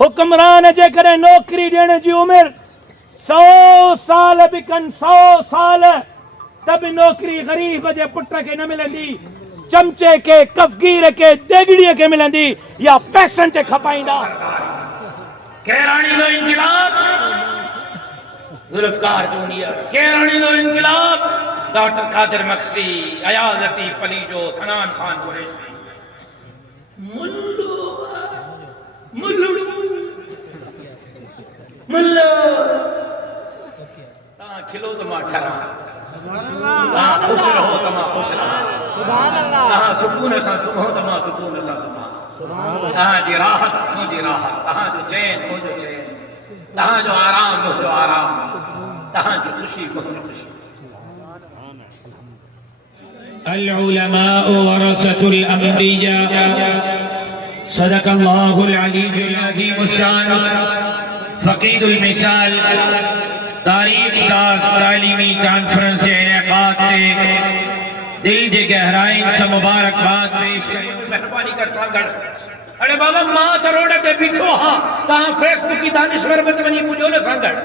हुक्मरान जेकॾहिं नौकरी ॾियण जी उमिरि 100 साल बि कनि 100 साल त बि नौकरी ग़रीब जे पुट खे न मिलंदी, चमचे के कफ़गीर के देगड़ीअ के मिलंदी या पैसनि ते खपाईंदा। केराणी लो इनकलाब जुल्फ़कार जूनियर, केराणी लो इनकलाब डॉक्टर कादिर मक्सी, अयाज लतीफ़ पलीजो, सनान खान कुरैशी, मुल्लू मुल्लू मुल्लू ता खिलो तो मां ठरा, ता खुश रहो तो मां खुश रहो, ता सुकून सां सुम्हो तो मां सुकून सां सुम्हां, तव्हांजी राहत मुंहिंजी राहत, तव्हांजो चैन मुंहिंजो चैन, तव्हांजो आराम मुंहिंजो आराम, तव्हांजी ख़ुशी मुंहिंजी ख़ुशी। अल-उलमाउ वरसतुल अंबिया, सदक़ल्लाहुल अलीयुल अज़ीमुश शान, फ़क़ीदुल मिसाल, तारीख़ साज़ तालीमी कॉन्फ्रेंस जे इनेक़ाद ते दिल जे गहराइन से मुबारकबाद पेश करियो। मेहरबानी कर सांगड़, अरे बाबा मां त रोड ते बीठो हां, तव्हां फेसबुक की दानिश्वर मत वञी पुॼो न सांगड़,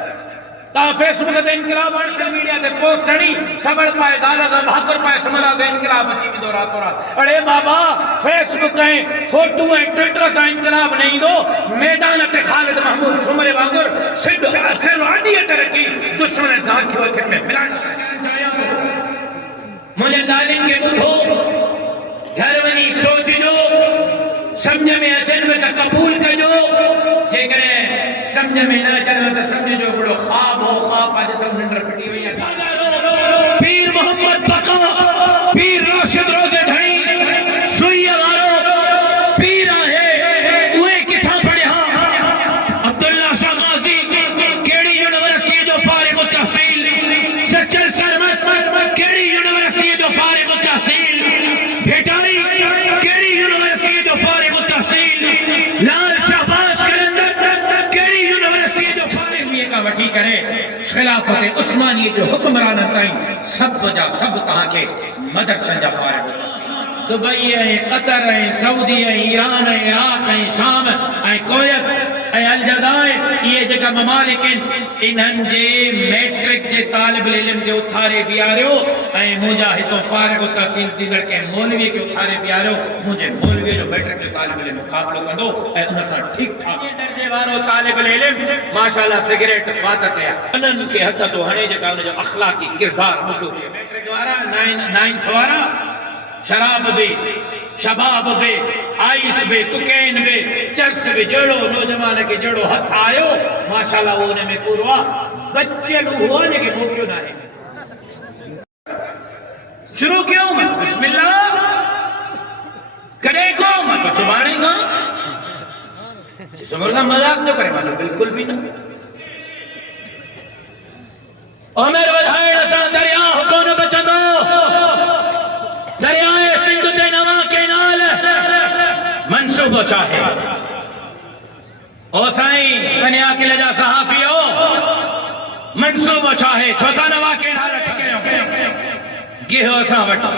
तव्हां फेसबुक ते इनकलाब सोशल मीडिया ते पोस्ट हणी सबड़ पाए दादा सां भाकुर पाए समझा ते इनकलाब अची वेंदो रातो रात। अरे बाबा फेसबुक ऐं फोटू ऐं ट्विटर सां इनकलाब न ईंदो, मैदान ते ख़ालिद महमूद सुमरे वांगुर सिध सिर आॾीअ ते रखी दुश्मन सां अखियूं अखियुनि में मिलाइण चाहियां थो। मुझे तालीम के ॿुधो, घर वञी सोचजो, समझ में अचनि में त क़बूल कजो, जेकॾहिं समझ में न अचनि त समझजो हिकिड़ो ख़्वाब हो, ख़्वाब अॼु सब निंड फिटी वई आहे। पीर मोहम्मद बका, पीर राशिद रोज़े ढणी सुईअ वारो पीर आहे, उहे किथां पढ़िया? अब्दुल्ला शाह गाज़ी कहिड़ी यूनिवर्सिटी जो फारिग़ तहसील, सचल सरमस कहिड़ी यूनिवर्सिटी जो फारिग़ तहसील, भेटाई कहिड़ी यूनिवर्सिटी जो फारिग़ तहसील, लाल शाहबाज कलंदर कहिड़ी यूनिवर्सिटी जो फारिग़ का वठी करे खिलाफत उस्मानी जो हुक्मरान ताईं सब जा सब तव्हांखे मदरसनि जा फारिग़ तहसील, दुबई ऐं कतर ऐं सऊदी ऐं ईरान ऐं इराक ऐं शाम ऐं कोयत ऐं अलजज़ाइर, इहे जेका ममालिक आहिनि, इन्हनि जे मैट्रिक जे तालिब इल्म खे उथारे बीहारियो ऐं मुंहिंजा हितां फारिग़ तहसील थींदड़ कंहिं मौलवीअ खे उथारे बीहारियो, मुंहिंजे मौलवीअ जो मैट्रिक जो तालिब इल्म मुक़ाबिलो कंदो ऐं उन सां ठीकु ठाक दर्जे वारो तालिब इल्म माशाअल्लाह सिगरेट वात कया उन्हनि खे हथ थो हणे जेका हुनजो अख़लाक़ी किरदारु मुदो थिए। मैट्रिक वारा 9th वारा शराब बे, शबाब बे, आइस बे, कुकैन बे, चर्स बे, जड़ो नौजवान के जड़ो हथ आयो माशाअल्लाह वो उनमें पूरो आ, बच्चे हुआ लेकिन वो क्यों ना है शुरू क्यों मत बिस्मिल्लाह करे को मत सुभाणे का समझना मजाक तो करे मतलब बिल्कुल भी ना। उमर वधाइण सां दरिया कोन बचंदो, दरियाए सिंध ते नवा केनाल मंसूबो चाहे। ओ साईं वन्या किले जा सहाफ़ियो मंसूबो चाहे, छो त नवा केनाल ठकियो गिहो असां वटि,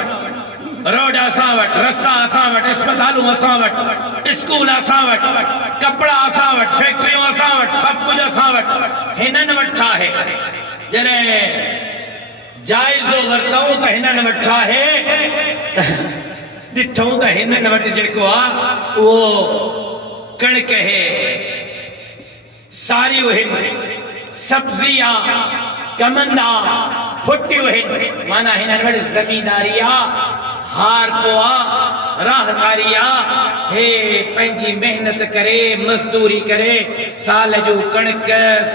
रोड असां वटि, रस्ता असां वटि, अस्पतालूं असां वटि, स्कूल असां वटि, कपिड़ा असां वटि, फैक्ट्रियूं असां वटि, सभु कुझु असां वटि। हिननि वटि छा आहे? जॾहिं जाइज़ो वरितऊं त हिननि वटि छा आहे? ॾिठूं त हिननि वटि जेको आहे उहो कणिक आहे, सारियूं आहिनि, सब्ज़ी आहे, कमंद आहे, फुटियूं आहिनि, माना हिननि वटि ज़मींदारी आहे, हार को आहे, राहकारी आहे। हे पंहिंजी मेहनत करे मज़दूरी करे साल जो कणिक,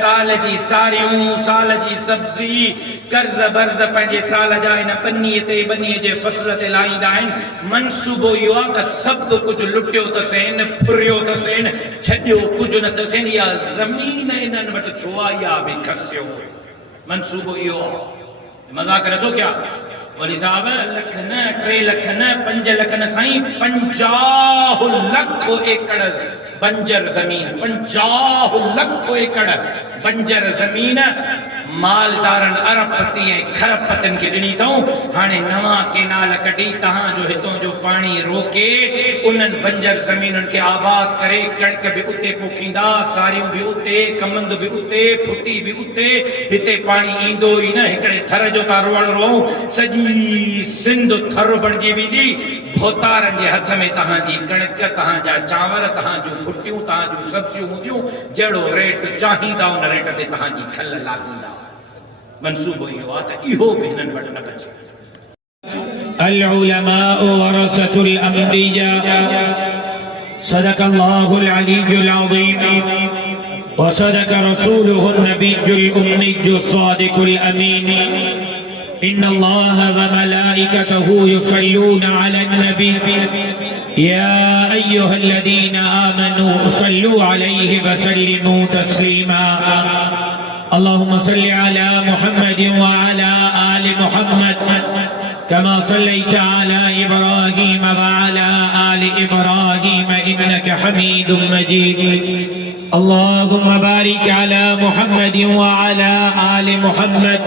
साल जी सारियूं, साल जी सब्ज़ी, कर्ज़ बर्ज़ पंहिंजे साल जा हिन बनीअ ते बनीअ जे फसल ते लाहींदा आहिनि। मनसूबो इहो आहे त सभु कुझु लुटियो अथसि, फुरियो अथसि, छॾियो कुझु न अथसि, इहा ज़मीन हिननि वटि छो आहे, इहा बि खसियो। मनसूबो इहो आहे, मज़ाक नथो कयां वली साहब, लख न 3 लख न 5 लख न साईं, 50 लख एकड़ बंजर ज़मीन, 50 लख एकड़ बंजर ज़मीन मालदारन अरबपति ऐं खरबपतिन खे ॾिनी अथऊं। हाणे नवां केनाल कढी तहां जो हितों जो पाणी रोके उन्हनि बंजर ज़मीनुनि खे आबाद करे कणिक बि उते पोखींदा, सारियूं बि उते, कमंद बि उते, फुटी बि उते। हिते पाणी ईंदो ई न, हिकिड़े थर जो था रोअण रोऊं, सॼी सिंध थर बणिजी वेंदी। भोतारनि जे हथ में तहांजी कणिक, तहांजा चांवर, तहांजूं फुटियूं, तहांजूं सब्जियूं हूंदियूं। जहिड़ो रेट चाहींदा उन रेट ते तहांजी खल लाॻींदा। मंसूबो इहो आहे त इहो बि हिननि वटि न कजे। العلماء ورثة الأنبياء صدق الله العلي العظيم وصدق رسوله النبي الأمي الصادق الأمين إن الله وملائكته يصلون على النبي يا أيها الذين آمنوا صلوا عليه وسلموا تسليما اللهم صل على محمد وعلى آل محمد كما صليت على إبراهيم وعلى آل إبراهيم إنك حميد مجيد اللهم بارك على محمد وعلى آل محمد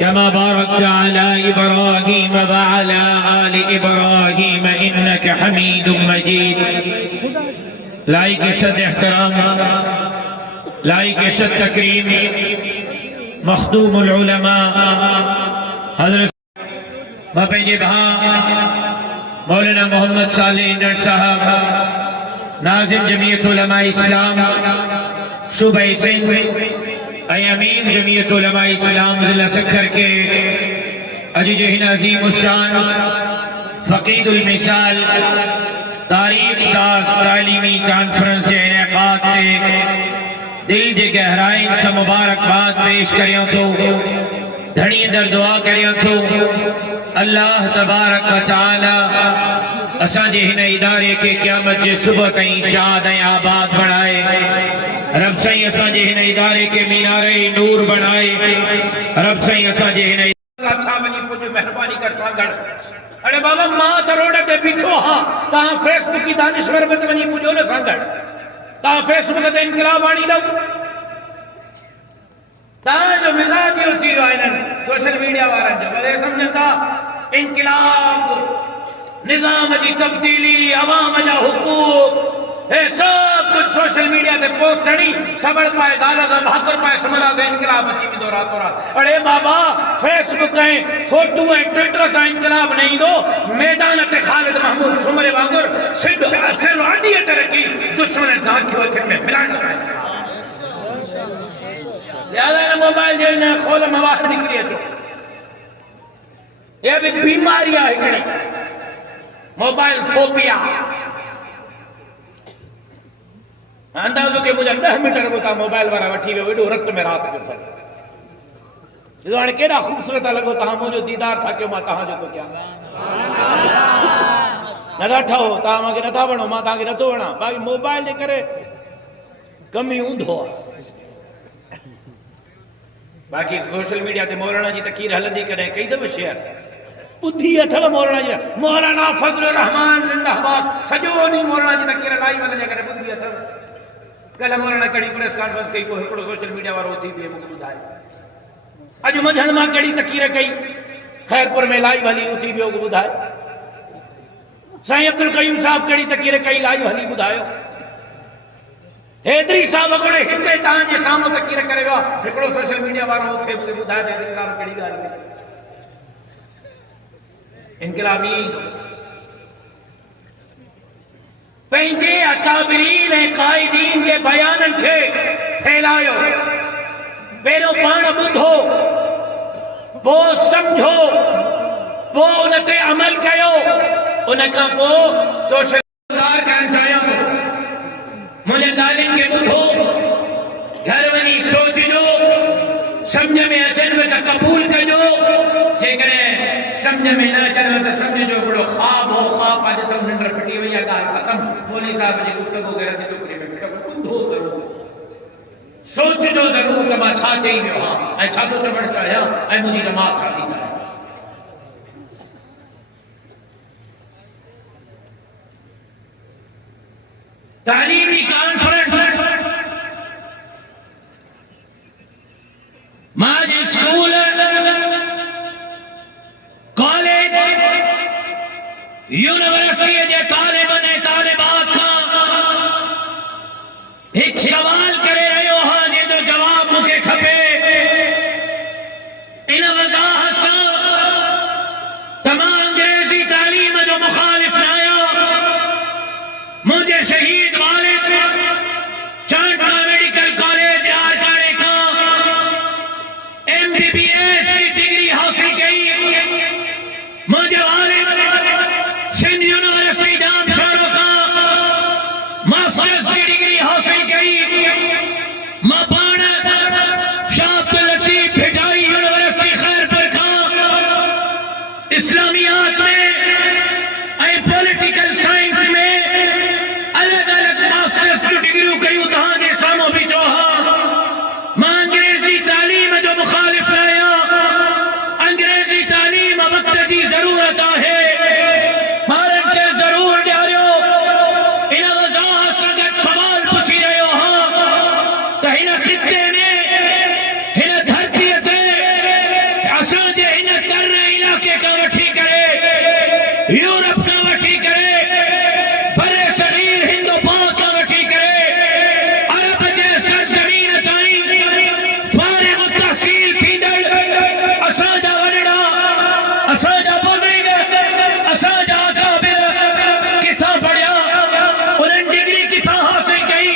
كما باركت على إبراهيم وعلى آل إبراهيم إنك حميد مجيد लाइक इज्जत एहतराम, लाइक इज्जत तकरीम मखदूमुल उलमा हज़रत पंहिंजे भाउ मौलाना मोहम्मद साले इंदड़ साहब नाज़िम जमीयत उलमा इस्लाम सूबे सिंध ऐं अमीर जमीयत उलमा इस्लाम ज़िला सखर के अॼु जो हिन अज़ीम शान फ़क़ीदुल मिसाल तारीख़ साज़ तालीमी कॉन्फ्रेंस जे इनेक़ाद ते दिल जे गहराइन सां मुबारकबाद पेश करियां थो। धणी दर दुआ करियां थो अल्लाह तबारक व तआला असांजे हिन इदारे खे क़यामत जे सुबह ताईं शाद ऐं आबाद बणाए। रब साईं असांजे हिन इदारे खे मीनारे नूर बणाए। रब साईं असांजे हिन छा वञी पुॼ महिरबानी कर सागड़। अरे बाबा मां त रोड ते बीठो हा, तहां फेसबुक की दानिश्वर में वञी पुॼो न सागड़। तहां फेसबुक ते इनकलाब आणींदव। तहांजो मिज़ाज इहो थी वियो आहे हिननि सोशल मीडिया वारनि जो। भले सम्झनि था इनकलाब, निज़ाम जी तब्दीली, अवाम जा हुकूक, हे सब कुछ सोशल मीडिया ते पोस्ट हणी सबड़ पाए गाला सां भाकर पाए समझा ते इनकलाब अची वेंदो रातो रात। अरे बाबा फेसबुक ऐं फोटू ऐं ट्विटर सां इनकलाब न ईंदो। मैदान ते ख़ालिद महमूद सुमरे वांगुरु सिध असल अॾीअ ते रखी दुश्मन सां अखियूं अखियुनि में मिलाइण सां इनकलाब। लिहाज़ा हिन मोबाइल जे हिन खोल मां ॿाहिरि निकिरी अचो। इहा बि बीमारी आहे हिकिड़ी, मोबाइल फोबिया। अंदाज़ो के मुंहिंजा 10 मिंट रुॻो तव्हां मोबाइल वारा वठी वियो, एॾो रत में राति जो अथव। ॾिसो हाणे केॾा ख़ूबसूरत लॻो, तव्हां मुंहिंजो दीदार था कयो, मां तव्हांजो थो कयां। नथा ठहो, तव्हां मूंखे नथा वणो, मां तव्हांखे नथो वणां। बाक़ी मोबाइल जे करे कम ई हूंदो आहे। बाक़ी सोशल मीडिया ते मौलाना जी तकीर हलंदी, कॾहिं कई दफ़ो शेयर ॿुधी अथव मौलाना जी। मौलाना फज़ल रहमान जिंदाबाद, सॼो ॾींहुं मौलाना जी तकीर लाइव हलंदी, कॾहिं ॿुधी अथव। कल्ह मौलाना कहिड़ी प्रेस कॉन्फ्रेंस कई, पोइ हिकिड़ो सोशल मीडिया वारो उथी बीहे मूंखे ॿुधाए। अॼु मंझंदि मां कहिड़ी तकीर कई, खैरपुर में लाइव हली, उथी वियो ॿुधाए। साईं अब्दुल क़यूम साहब कहिड़ी तकीर कई, लाइव हली ॿुधायो। हेदरी साहब अॻोड़े हिते तव्हांजे साम्हूं तकीर करे वियो आहे, हिकिड़ो सोशल मीडिया वारो उथे मूंखे ॿुधाए त इनकलाब कहिड़ी ॻाल्हि आहे। इनकलाब ईंदो। पंहिंजे अकाबिरीन ऐं क़ाइदीन जे बयाननि खे फैलायो। पहिरियों पाण ॿुधो, पोइ सम्झो, पोइ उन ते अमल कयो। उन खां पोइ सोशल करणु चाहियां थो, मुंहिंजे ॻाल्हियुनि खे ॿुधो, घर वञी सोचिजो, सम्झ में अचनि त क़बूल कजो, जेकॾहिं सम्झ में न अचनि त सम्झो हिकिड़ो ख़्वाब हो, ख़्वाब आहे, ॾिसो निंड फिटी वई आहे, ॻाल्हि ख़तमु। मौलवी साहिब जी गुफ़्तगू घर जी टोकरी में ॿुधो ज़रूरु, सोचिजो ज़रूरु त मां छा चई वियो आहियां ऐं छा थो चवणु चाहियां ऐं मुंहिंजी जमात छा थी चाहे। तालीमी कॉन्फ्रेंस मां एक सवाल करे रहियो हाँ जो जवाब मूंखे खपे इन वज़ाहत सां तमाम अंग्रेजी तालीम जो मुखालिफ न आहियां। मुझे शहीद वालिद चांडका मेडिकल कॉलेज आरकाने का MBBS की डिग्री हासिल की। मुझे वालिद सिंध यूनिवर्सिटी जामशोरो का मास्टर्स की डिग्री हासिल की। मां पाण शाह अब्दुल लतीफ भिटाई यूनिवर्सिटी खैरपुर का इस्लामियात में पॉलिटिकल साइंस में अलग अलग मास्टर्स की डिग्री कयूं तहां जे साम्हूं बीठो हां। मां अंग्रेजी तालीम जो मुखालिफ आहियां। अंग्रेजी तालीम वक्त जी ज़रूरत आहे। ॿारनि खे ज़रूर ॾियारियो। इन वज़ाहत सां गॾु सवाल पुछी रहियो हां त हिन ख़िते में हिन धरतीअ ते असांजे हिन तरण इलाइक़े खां वठी करे यूरोप खां वठी करे बरे सगीर हिंद पाक खां वठी करे अरब जे सरज़मीन ताईं फारिग़ तहसील थींदड़ असांजा वॾड़ा असांजा बुज़ुर्ग असांजा अकाबिर किथां पढ़िया उन्हनि डिग्री किथां हासिल कई।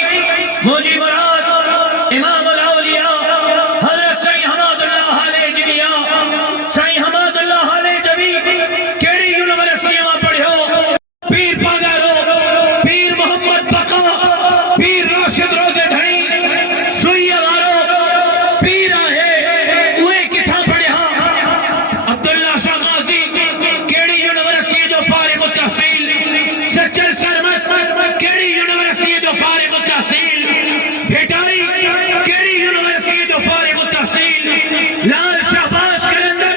मुंहिंजी मुराद इमाम अल औलिया हज़रत साईं हमादुल्लाह हालेजवी साईं हमादुल्लाह हालेजवी कहिड़ी यूनिवर्सिटी मां पढ़ियो। पीर पागारो पीर मोहम्मद बका पीर राशिद रोज़े धणी सुईअ वारो पीर आहे उहे किथां पढ़िया। अब्दुल्ला शाह गाज़ी कहिड़ी यूनिवर्सिटी जो फारिग़ तहसील। सचल सरमस कहिड़ी यूनिवर्सिटी जो फारिग़ तहसील। भिटाई कहिड़ी यूनिवर्सिटी जो फारिग़ तहसील। लाल शाहबाज कलंदर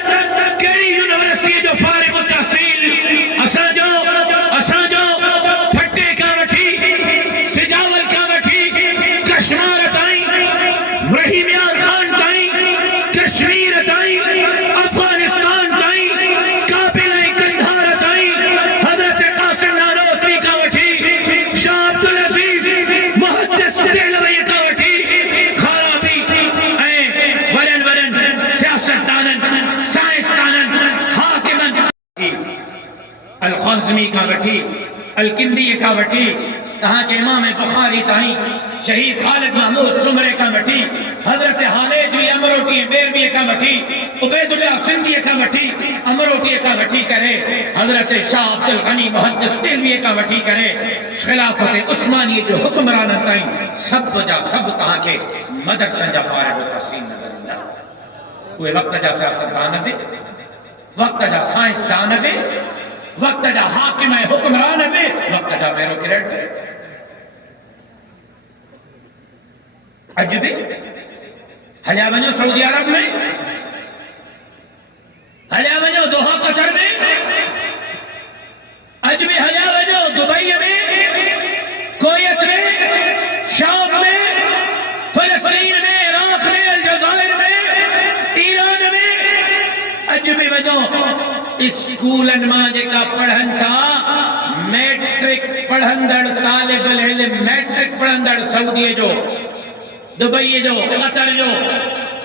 कहिड़ी यूनिवर्सिटी जो फारिग़ तहसील। असांजो फटे खां वठी सिजावल खां वठी कश्मीर ताईं रहीम यार खान ताईं कश्मीर ताईं अफगानिस्तान ताईं काबिल ऐं कंधार ताईं हज़रत क़ासिम नानोतवी खां वठी शाह अब्दुल अज़ीज़ मुहद्दिस देहलवी खां वठी ख़राबी ऐं वॾनि सियासतदाननि साइंसदाननि हाकिमनि अल ख़ाज़मी खां वठी अल किंदी खां वठी तहांजे इमाम बुखारी ताईं शहीद ख़ालिद महमूद सुमरे खां वठी हज़रत हालेजवी अमरोटी बेरवी खां वठी उबैदुल्लाह सिंधी खां वठी अमरोटी खां वठी करे हज़रत शाह अब्दुल गनी मुहद्दिस देहलवी खां वठी करे ख़िलाफ़त उस्मानी जो हुक्मराननि ताईं सभु जा सभु तहांखे मदरसनि जा फारिग़ तहसील नज़र ईंदा। उहे वक़्त जा सियासतदान बि वक़्त जा साइंसदान बि वक़्त जा हाकिम ऐं हुक्मरान बि वक़्त जा ब्यूरोक्रेट बि। अॼु बि हलिया वञो सऊदी अरब में हलिया वञो दोहा कतर में अॼु बि हलिया वञो दुबई में कोयत में शाम में फ़लस्तीन में इराक में अलजाज़ाइर में ईरान में अॼु बि वञो स्कूलन मां जेका पढ़नि था मैट्रिक पढ़ंदड़ तालिब इल्म मैट्रिक पढ़ंदड़ सऊदीअ जो दुबई जो कतर जो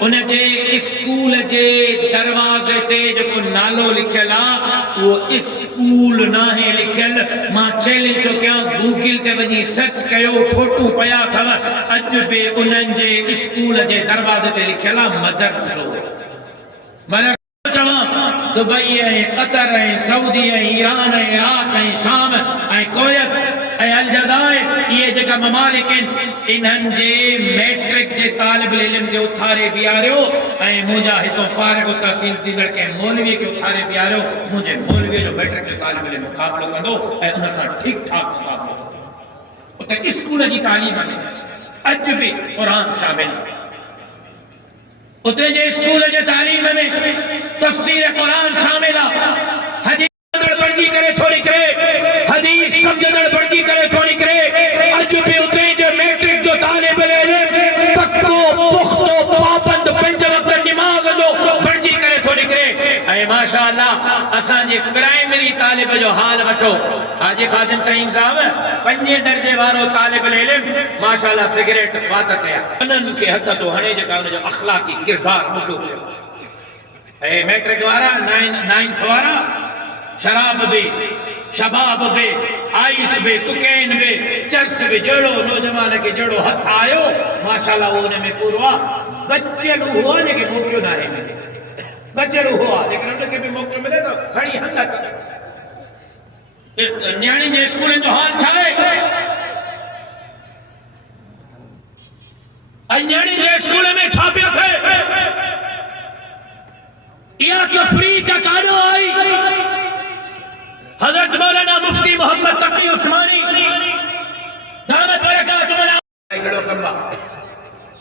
उनजे स्कूल जे दरवाज़े ते जेको नालो लिखियल आहे उहो स्कूल नाहे लिखियल। मां चैलेंज थो कयां गूगल ते वञी सर्च कयो फोटू पिया अथव अॼु बि उन्हनि जे स्कूल जे दरवाज़े ते लिखियल आहे मदरसो। दुबई ऐं कतर ऐं सऊदी ऐं ईरान ऐं इराक ऐं शाम ऐं कोयत ऐं अलजाज़ाइर इहे जेका ममालिक आहिनि इन्हनि जे मैट्रिक जे तालिब इल्म खे उथारे बीहारियो ऐं मुंहिंजा हितां फारिग़ तहसील थींदड़ कंहिं मौलवीअ खे उथारे बीहारियो मुंहिंजे मौलवीअ जो मैट्रिक जो तालिब इल्म मुक़ाबिलो कंदो ऐं उन सां ठीकु ठाक मुक़ाबिलो कंदो। उते स्कूल जी तालीम में अॼु बि क़ुर शामिल आहे। उते जे स्कूल जे तालीम में तफ़सीर क़ुरान शामिल आहे। हदीस पढ़जी करे थोड़ी करे हदीस समझदड़ पढ़जी करे थोड़ी करे अॼु बि उते जे मैट्रिक जो तालिब इल्म पक्को पुख्तो पाबंद पंज वक़्त नमाज़ जो पढ़जी करे थोड़ी करे ऐं माशाअल्लाह असांजे प्राइमरी तालिब जो हाल वठो। हाजी खादिम तईम साहब 5 दर्जे वारो तालिब इल्म माशाअल्लाह सिगरेट वात ते उन्हनि खे हथ तो हणे जेका उन जो अखलाकी किरदार ॿुधो पियो। ऐं मैट्रिक वारा 9th वारा शराब बि शबाब बि आइस बि कुकैन बि चर्स बि जहिड़ो नौजवान खे जहिड़ो हथ आयो माशाअल्लाह वो उन में पूरो आहे। बचियल हुआ जेके मौक़ो न आहे मिले, बचियल हुआ जेकर उनखे बि मौक़ो मिले तो खणी हंध करे। न्याणी जे स्कूल जो हाल छा आहे? न्याणी जे स्कूल में छा पियो थिए? इहा तफ़रीह का कानो आई। हज़रत मौलाना मुफ्ती मोहम्मद तकी उस्मानी दामत बरकातुहु हिकिड़ो कमु आहे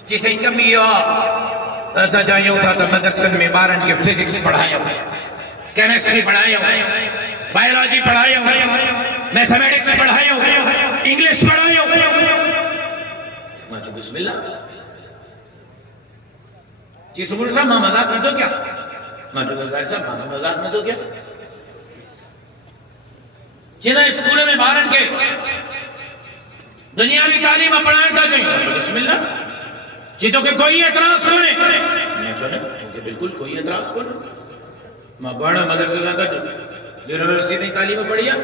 जिसे कम इहो आहे असां चाहियूं था त मदरसनि में ॿारनि खे फिजिक्स पढ़ायूं, केमिस्ट्री पढ़ायूं, बायोलॉजी पढ़ायूं, मैथमेटिक्स पढ़ायूं, इंग्लिश पढ़ायूं। मां चयो बिस्मिल्लाह जी सुबुह साहब मां मज़ाक न थो क्या? मां चयो ज़ाहिर साहब मां मज़ाक न थो क्या? जिन स्कूल में ॿारनि खे दुनियावी तालीम पढ़ाइण था चाहियूं बिस्मिल्लाह जी तोखे कोई एतराज़ कोन्हे? मैं चयो न मूंखे बिल्कुल कोई एतराज़ कोन्हे। मां बण मदरसे सां गॾु यूनिवर्सिटी जी तालीम पढ़ी आहे।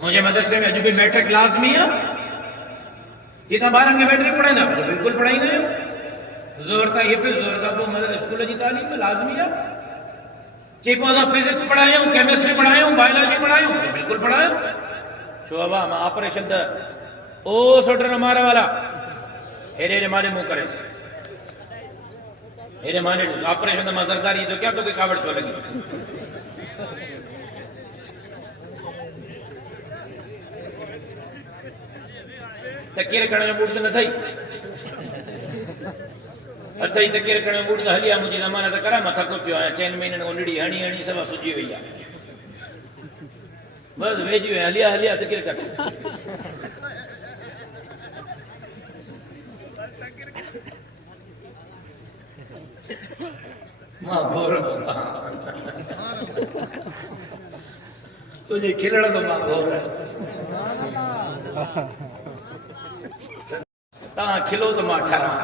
मुंहिंजे मदरसे में अॼु बि मैट्रिक लाज़मी आहे। जी तव्हां ॿारनि खे मैट्रिक पढ़ाईंदा? बिल्कुलु पढ़ाईंदा आहियूं। ज़ोर ताईं हिफ़्ज़, ज़ोर खां पोइ मदरसे स्कूल जी तालीम लाज़मी आहे। जी पोइ असां फिजिक्स पढ़ायूं, केमिस्ट्री पढ़ायूं, बायोलॉजी पढ़ायूं, बिल्कुलु पढ़ायूं। छो बाबा मां ऑपरेशन त ओ सोटर मारे वाला हेरे मारे मुंह करे हेरे मारे ऑपरेशन मां सरदारी तो क्या तो कोई कावड़ छो लगी? तकीर करण जो मूड त न थई अथई तकीर करण जो मूड त हलिया मुंहिंजी ज़मानत करा मां थको पियो आहियां। 4 महीननि ओलड़ी हणी हणी सभु सुजी वई आहे। बस वेझी विया हलिया हलिया तकीर कर मां घोर तुझे खिलण तो मां घोर तव्हां खिलो तो मां ठहरां,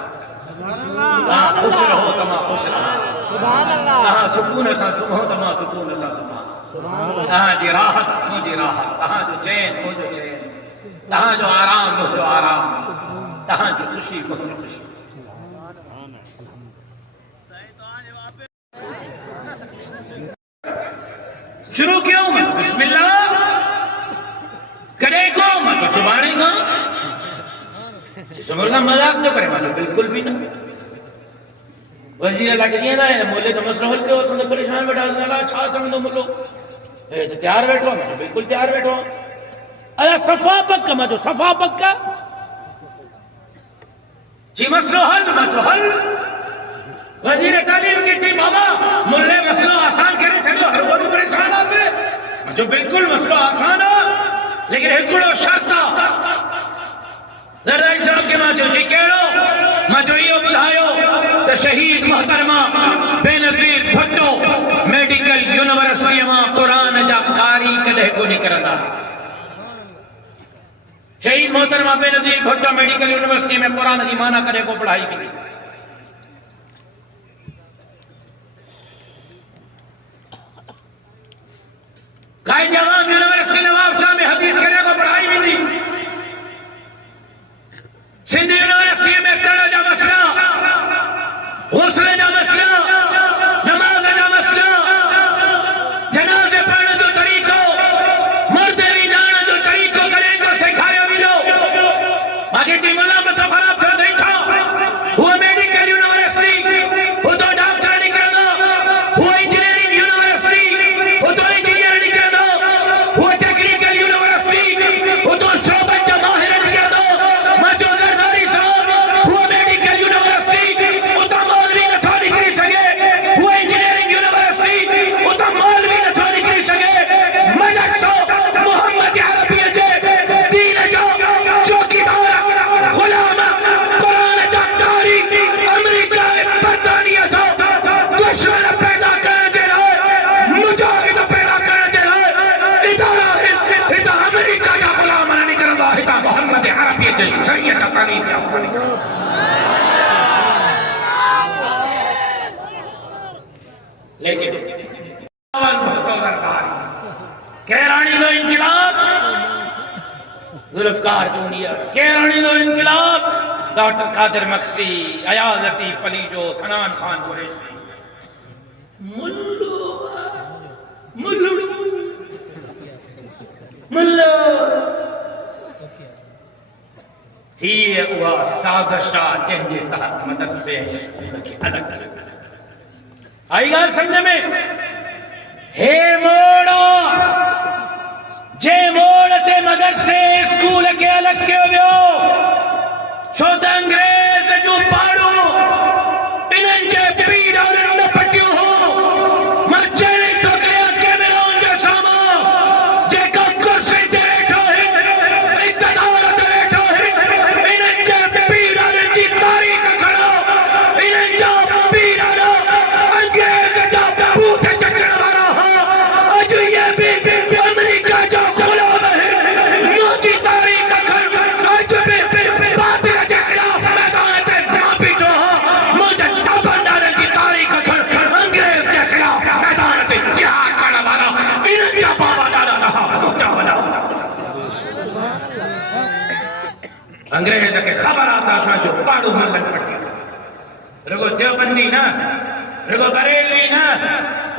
तव्हां ख़ुशि रहो तो मां ख़ुशि रहां, तव्हां सुकून सां सुम्हो तो मां सुकून सां सुम्हां, तव्हांजी राहत मुंहिंजी राहत, तव्हांजो चैन मुंहिंजो चैन, तव्हांजो आराम मुंहिंजो आराम, तव्हांजी ख़ुशी मुंहिंजी ख़ुशी। शुरू क्यों? बिस्मिल्लाह कॾहिं को मां तो सुभाणे खां समझ मजाक तो करे मां बिल्कुल भी न। वज़ीर लॻ जीअं न मोले तो मसलो हल कयो असां तो परेशान वेठा अला छा चवंदो मुलो हे तो तैयार वेठो आहे। मां बिल्कुल तैयार वेठो आहियां। अला सफ़ा पक मां तो सफ़ा पक जी मसलो हल मां तो हल। वज़ीर तालीम की थी बाबा मुल्ले मसलो आसान करे छॾियो हर कोई परेशान आहे। मां जो बिल्कुल मसलो आसान आहे लेकिन हिकिड़ो शर्त आहे। ज़रदारी साहब के मां जो जी कहिड़ो? मां जो इहो ॿुधायो त शहीद मोहतरमा बेनज़ीर भुट्टो मेडिकल यूनिवर्सिटी मां क़ुरान जा कारी कॾहिं को निकिरंदा। शहीद मोहतरमा बेनज़ीर भुट्टो मेडिकल यूनिवर्सिटी में क़ुरान जी माना कॾहिं को पढ़ाई थी। काई जवाब यूनिवर्सिटी नवाबशाह में हदीस कॾहिं को पढ़ाई वेंदी। सिंध यूनिवर्सिटी में कड़ जा मसला, गुस्ल जा मसला, नमाज जा मसला, जनाज़े पढ़ण जो तरीक़ो, मुर्दे विञाइण जो तरीक़ो कॾहिं को सेखारियो वेंदो। बाक़ी जी मुला मथो ख़राब थियो अथई छा? हुअ मेडिकल यूनिवर्सिटी हुतो डॉक्टर निकिरंदो, हुअ इंजीनियरिंग यूनिवर्सिटी हुतो इंजीनियर निकिरंदो, हुअ टेक्निकल यूनिवर्सिटी हुतो शोबत जो माहिर निकिरंदो। मां चयो ज़रदारी साहब हुअ मेडिकल यूनिवर्सिटी उतां मौलवी नथो निकिरी सघे, हुअ इंजीनियरिंग यूनिवर्सिटी उतां मौलवी नथो निकिरी सघे। मदरसो मोहम्मद अरबीअ जे दीन जो चौकीदार गुलाम बन गया। लेकिन कैरानी लो इनकलाब, जुल्फकार जूनियर, कैरानी लो इनकलाब, डॉक्टर कादिर मक्सी, अयाज लतीफ पलीजो, सनान खान कुरैशी, मुल्लू मुल्लू मुल्लू ही हुआ साजिशा जंहिंजे तहत मदरसे अलग अलग आई गाल समझ में। हे मोड़ा जे मोड़ ते मदरसे स्कूल के अलग कयो वियो छो त अंग्रेज जो पाड़ो इन्हनि जे पीर और न पटियो हो। मां चैलेंज तो कया कैमराउन जे साम्हूं जेका कुर्सी ते वेठो है, इक़्तिदार ते वेठो है, इन्हनि जे पीर और जी तारीख़ खणो, इन्हनि जा पीर और अंग्रेज जा बूट चकण वारा हो। अॼु ये भी अमेरिका जो गुलाम है। मुंहिंजी तारीख़ खण, अॼु भी बातिल जे ख़िलाफ़ मैदान ते नापींदो हो। मुंहिंजे ताबनदारनि जी तारीख़ खण, अंग्रेज जे ख़िलाफ़ मैदान ते जिहाद करण वारा इन्हनि जा बाबादार रहा मुंहिंजा वॾा। अंग्रेज खे ख़बर आहे त असांजो पाड़ो मलक पटी रुगो देवबंदी न, रुगो बरेली न,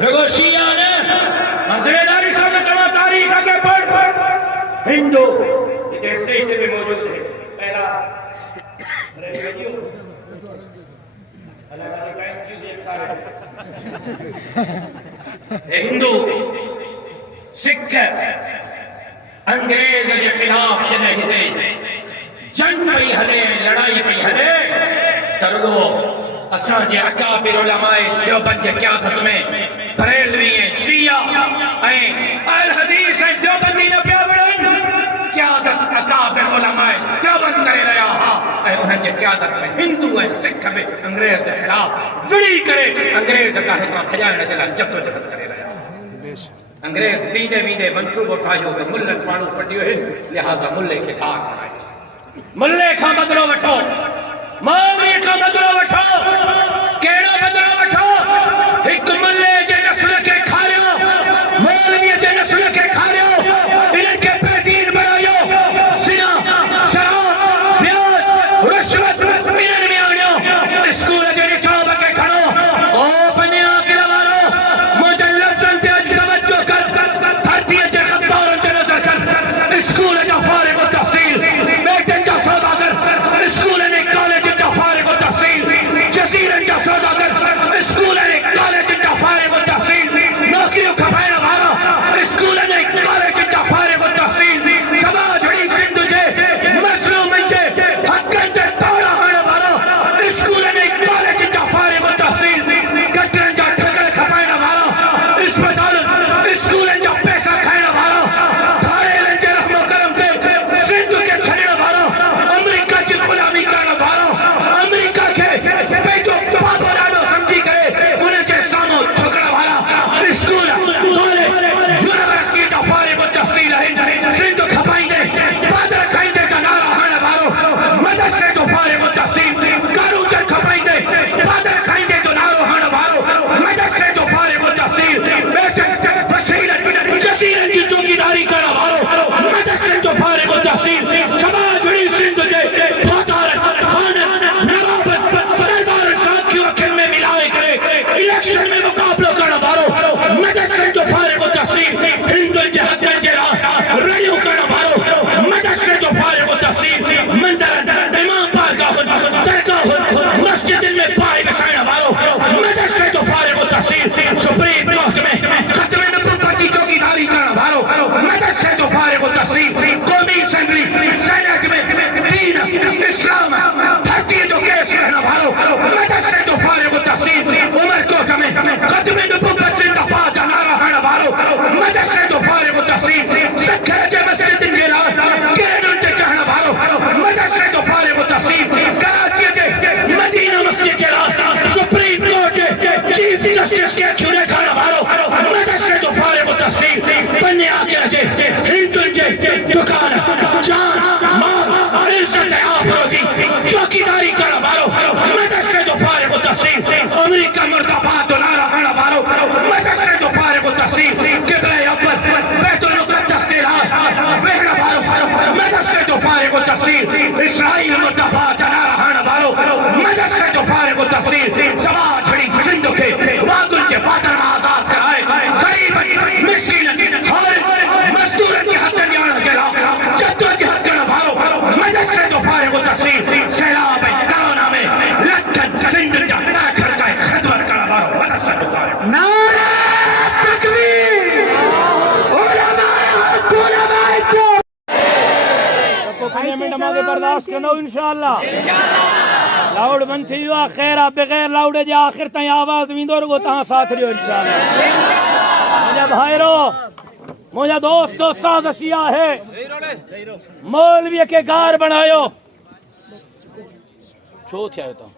रुगो शिया न, मज़ेदारी सां चवां तारीख़ के पढ़। हिंदू हिते स्टेज ते भी मौजूद है। पहला हिंदू सिख अंग्रेज के खिलाफ जॾहिं हिते जंग पई हले, लड़ाई पई हले त रुगो असांजे अकाबिर उलमाए देवबंद जे क़यादत में बरेलवी ऐं शिया ऐं अहल हदीस ऐं देवबंदी न पिया विढ़नि। क़यादत अकाबिर उलमाए देवबंद करे रहिया हुआ ऐं उन्हनि जे क़यादत में हिंदू ऐं सिख बि अंग्रेज जे ख़िलाफ़ विड़ी करे अंग्रेज खां हितां भॼाइण जे लाइ जदोजहद करे रहिया हुआ। अंग्रेज वींदे वींदे मनसूबो ठाहियो त मुल्लनि माण्हू पटियो आहिनि, लिहाज़ा मुल्ले खे दाग करायो, मुल्ले खां बदिलो वठो, मौलवीअ खां बदिलो वठो। कहिड़ो बदिलो वठो? हिकु मुल्ले जे नस्ल खे खारियो, मौलवीअ जे नस्ल खे खारियो, इन्हनि खे बेदीन बणायो, ज़िना, शराब, व्याज, रिश्वत इन्हनि में आणियो। स्कूल जे निसाब खे खणो। ओ बनिया अक़िल वारो, मुंहिंजे लफ़्ज़नि ते अॼु तवजो कर, धरतीअ जे ग़द्दारनि ते नज़र कर। स्कूल जा फारिग़ तहसील, बेटनि जा सौदागर बर्दाश्त करो इंशाअल्लाह लाउड बंद थी वियो खैर आहे बग़ैर लाउड जे आख़िर ताईं आवाज़ वेंदो रुगो तव्हां साथ ॾियो इंशाअल्लाह मुंहिंजा भाइरो मुंहिंजा दोस्तो साज़िशी आहे मौलवीअ खे गार बणायो छो थिया आहियो तव्हां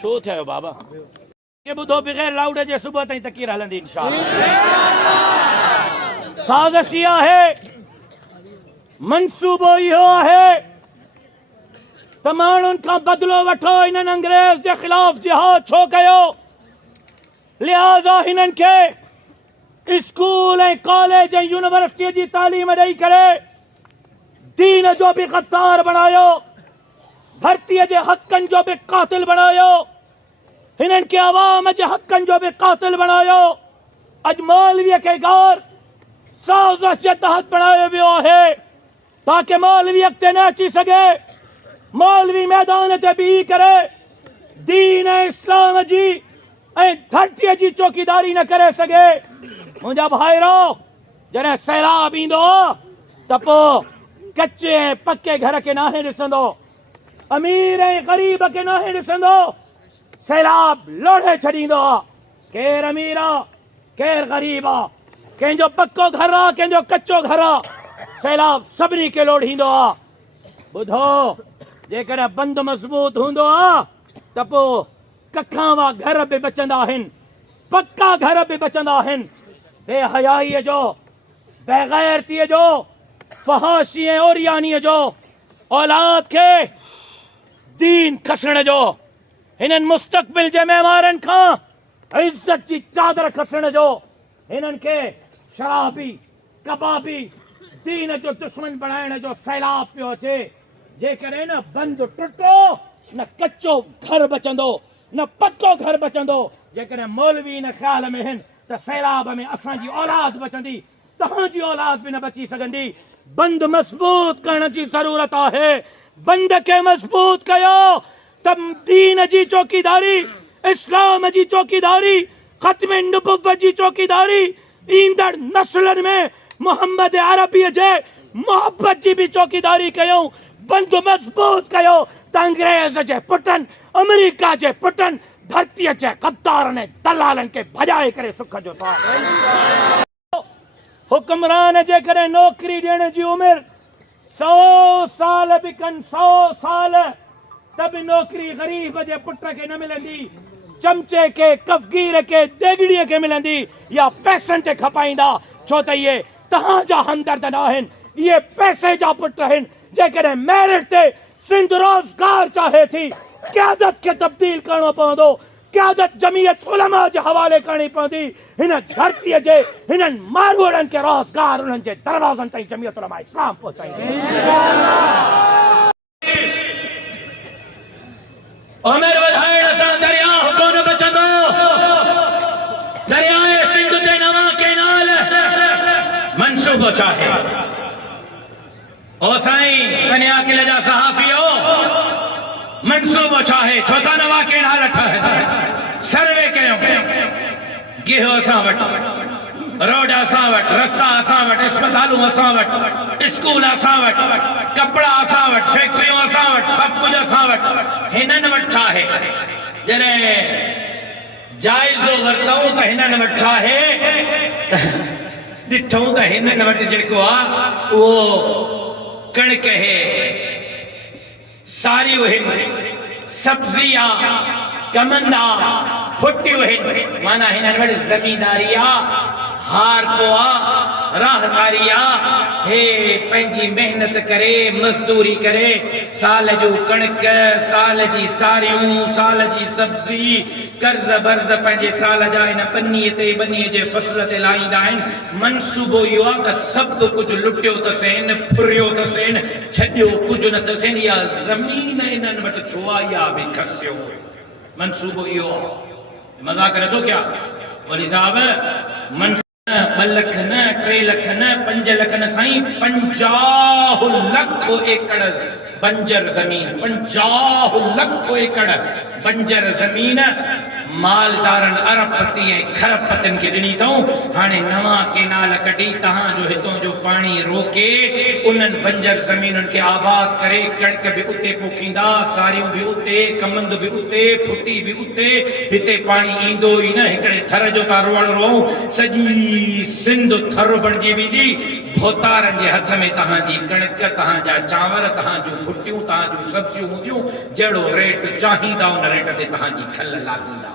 छो थिया आहियो बाबा के ॿुधो बग़ैर लाउड जे सुबुह ताईं तकीर हलंदी इंशाअल्लाह साज़िशी आहे मंसूबो इहो आहे त माण्हुनि खां बदिलो वठो हिननि अंग्रेज़ जे ख़िलाफ़ जिहाद छो कयो लिहाज़ा हिननि खे स्कूल ऐं कॉलेज ऐं यूनिवर्सिटीअ जी तालीम ॾेई करे दीन जो बि ग़द्दार बणायो भर्तीअ जे हक़नि जो बि क़ातिल बणायो हिननि खे अवाम जे हक़नि जो बि क़ातिल बणायो अॼु मौलवीअ खे गौर साज़िश जे तहत बणायो वियो आहे ताकि मौलवी अॻिते न अची सघे मौलवी मैदान ते बीही करे दीन ऐं इस्लाम जी ऐं धरतीअ जी चौकीदारी न करे सघे मुंहिंजा भाइरो जॾहिं सैलाब ईंदो त पोइ कचे ऐं पके घर खे नाहे ॾिसंदो अमीर ऐं ग़रीब खे नाहे ॾिसंदो सैलाब लोढ़े छॾींदो आहे केरु अमीर आहे केरु ग़रीब आहे कंहिंजो पको घर आहे कंहिंजो कचो घर आहे सैलाब सभिनी खे लोढ़ींदो आहे ॿुधो जेकॾहिं बंदि मज़बूत हूंदो आहे त पोइ कखावा घर बि बचंदा आहिनि पक्का घर बि बचंदा आहिनि बेहयाईअ जो बेग़ैरतीअ जो फहाशी ऐं ओरियानीअ जो औलाद खे दीन खसण जो हिननि मुस्तक़बिल जे महिमारनि खां इज़त जी चादर खसण जो हिननि खे शराबी कबाबी दीन जो दुश्मन बणाइण जो सैलाब पियो अचे जेकॾहिं न बंदि टुटो न कचो घर बचंदो न पक्को घर बचंदो जेकॾहिं मौलवी इन ख़्याल में आहिनि त सैलाब में असांजी औलाद बचंदी तव्हांजी औलाद बि न बची सघंदी बंदि मज़बूत करण जी ज़रूरत आहे बंदि खे मज़बूत कयो त दीन जी चौकीदारी इस्लाम जी चौकीदारी ख़त्म नबुव्वत जी चौकीदारी ईंदड़ नस्लनि में मोहम्मद अरबीअ जे मोहब्बत जी बि चौकीदारी कयूं बंदि मज़बूत कयो त अंग्रेज़ जे पुटनि अमेरिका जे पुटनि धरतीअ जे ग़द्दारनि ऐं दलालनि खे भॼाए करे सुख जो साथ हुक्मरान जेकॾहिं नौकरी ॾियण जी उमिरि 100 साल बि कनि 100 साल त बि नौकरी ग़रीब जे पुट खे न मिलंदी चमचे खे कफ़गीर खे देगड़ीअ खे मिलंदी या पैसनि ते खपाईंदा छो त इहे तव्हांजा हमदर्द न आहिनि इहे पैसे जा पुट आहिनि जेकॾहिं मेरिट ते सिंध रोज़गार चाहे थी क़यादत खे तब्दील करणो पवंदो क़यादत जमीयत उलमा जे हवाले करणी पवंदी हिन धरतीअ जे हिननि मारवड़नि खे रोज़गार उन्हनि जे दरवाज़नि ताईं जमीयत उलमा इस्लाम पहुचाईंदी उमिरि वधाइण सां दरिया कोन बचंदो दरियाए सिंध ते नवां कैनाल मंसूबो चाहे ओ साईं कन्या किले जा सहाफ़ियो मंसूबो चाहे छो त नवां कैनाल ठाहे सर्वे कयो गिहो असां वटि रोड असां वटि रस्ता असां वटि अस्पतालूं असां वटि स्कूल असां वटि कपिड़ा असां वटि फैक्ट्रियूं असां वटि सभु कुझु असां वटि हिननि वटि छा आहे जॾहिं जाइज़ो वरितऊं त हिननि वटि छा आहे ॾिठूं त हिननि वटि जेको आहे उहो कणिक है सारियूं आहिनि सब्ज़ी आहे कमंद आहे फुटियूं आहिनि माना हिननि वटि ज़मींदारी आहे हार को आहे राहदारी आहे हे पंहिंजी महिनत करे मज़दूरी करे साल जो कणिक साल जी सारियूं साल जी सब्ज़ी कर्ज़ बर्ज़ पंहिंजे साल जा हिन बनीअ ते बनीअ जे फसल ते लाहींदा आहिनि मंसूबो इहो आहे त सभु कुझु लुटियो अथसि फुरियो अथसि छॾियो कुझु न अथसि इहा ज़मीन हिननि वटि छो आहे इहा बि खसियो मंसूबो इहो आहे मज़ाक नथो कया वरी साहब 2 लख न 3 लख न 5 लख न साईं 50 लख एकड़ बंजर ज़मीन 50 लख एकड़ बंजर ज़मीन मालदारन अरबपति ऐं खरबपतिन खे ॾिनी अथऊं। हाणे नवां केनाल कढी तहां जो हितों जो पाणी रोके उन्हनि बंजर ज़मीनुनि खे आबाद करे कणिक बि उते पोखींदा, सारियूं बि उते, कमंद बि उते, फुटी बि उते। हिते पाणी ईंदो ई न, हिकिड़े थर जो था रोअण रोऊं, सॼी सिंध थर बणिजी वेंदी। भोतारनि जे हथ में तहांजी कणिक, तहांजा चांवर, तहांजूं फुटियूं, तहांजूं सब्जियूं हूंदियूं। जहिड़ो रेट चाहींदा उन रेट ते तहांजी खल लाॻींदा।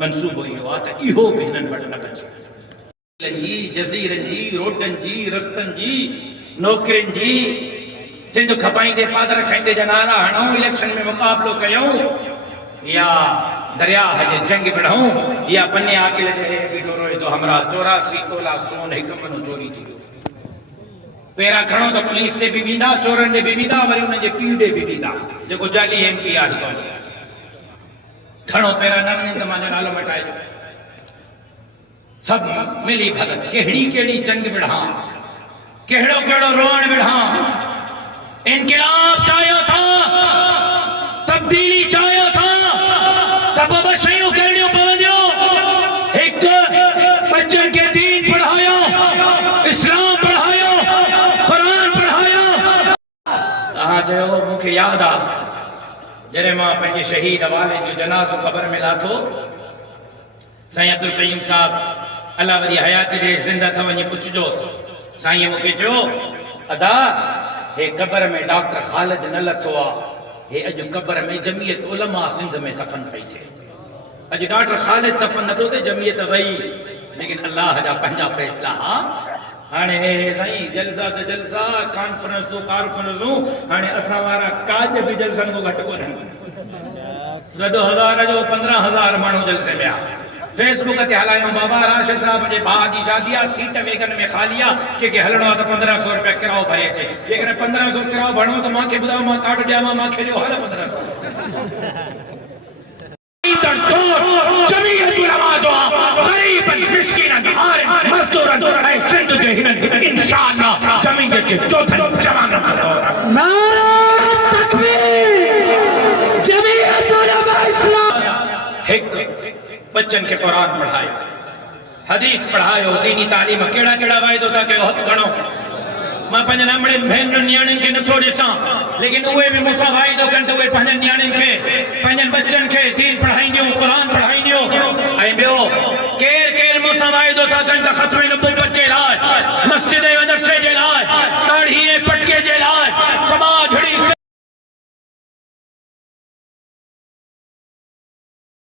मंसूबो इहो आहे त इहो बि हिननि वटि न बचे। जी जज़ीरनि जी, रोडनि जी, रस्तनि जी, नौकरियुनि जी सिंध खपाईंदे पादर खाईंदे जा नारा हणऊं, इलेक्शन में मुक़ाबलो कयूं, या दरियाह जे जंग विढ़ऊं, या बने आकिल जे बीठो रोए तो हमरा 84 तोला सोन हिकु मनो चोरी थी वियो। पहिरां खणो त पुलिस ॾे बि वेंदा, चोरनि ॾे बि वेंदा, वरी हुन जे पीउ ॾे बि वेंदा, जेको जाली MP आहे हितां जो। खणो पहिरां न वञे त मुंहिंजो नालो मटाइजो। सभु मिली भगत, कहिड़ी कहिड़ी जंग विढ़ा, कहिड़ो कहिड़ो रोअण विढ़ा। इनकलाब चाहियो था, तब्दीली चाहियो था, त ॿ शयूं करणियूं पवंदियूं। हिकु, बच्चनि खे दीन पढ़ायो, इस्लाम पढ़ायो, क़ुरान पढ़ायो। तव्हां चयो मूंखे यादि आहे जॾहिं मां पंहिंजे शहीद वाले जो जनाज़ो क़बर में लाथो, साईं अब्दुल कयूम साहब अल्लाह वरी हयाती ॾे ज़िंदा था वञी पुछजोसि। साईं मूंखे चयो, अदा हे क़बर में डॉक्टर ख़ालिद न लथो आहे, हे अॼु क़बर में जमीयत उलमा सिंध में दफ़न पई थिए। अॼु डॉक्टर ख़ालिद दफ़न नथो थिए, जमीयत वई, लेकिन अल्लाह जा पंहिंजा फ़ैसिला हा। हाणे हे साईं जलसा त जलसा, कॉन्फ्रेंसूं कारफ्रेंसूं, हाणे असां वारा काज बि जलसनि खां घटि कोन्हनि। गॾु 1000 जो 15,000 माण्हू जलसे में आहे। फेसबुक ते हलायूं, बाबा राशिद साहब जे भाउ जी शादी आहे, सीट वेगन में ख़ाली आहे, कंहिंखे हलणो आहे त 1500 रुपया किरायो भरे अचे। जेकॾहिं 1500 किरायो भरणो त मूंखे ॿुधायो, मां कार्ड ॾियां, मूंखे ॾियो हल 1500। जमीयत उलमा जो ग़रीबन, मिस्किनन, हारिन, मज़दूरन ऐं सिंध जे हिननि इंशाअल्लाह जमीयत जे चौथनि जवाननि जो दौर आहे। नारा तकबीर, जमीयत उलमा इस्लाम। हिकु, बच्चन के कुरान पढ़ायो, हदीस पढ़ायो, दीनी तालीम। केड़ा केड़ा वायदो था कयो, हथ खणो। मां पंहिंजे नमड़े भेनरुनि न्याणियुनि खे नथो ॾिसां, लेकिन उहे बि मूंसां वाइदो कनि त उहे पंहिंजनि न्याणियुनि खे, पंहिंजनि बच्चनि खे दीन पढ़ाईंदियूं, क़ुरान पढ़ाईंदियूं। ऐं ॿियो, केरु केरु मूंसां वाइदो था कनि त ख़त्म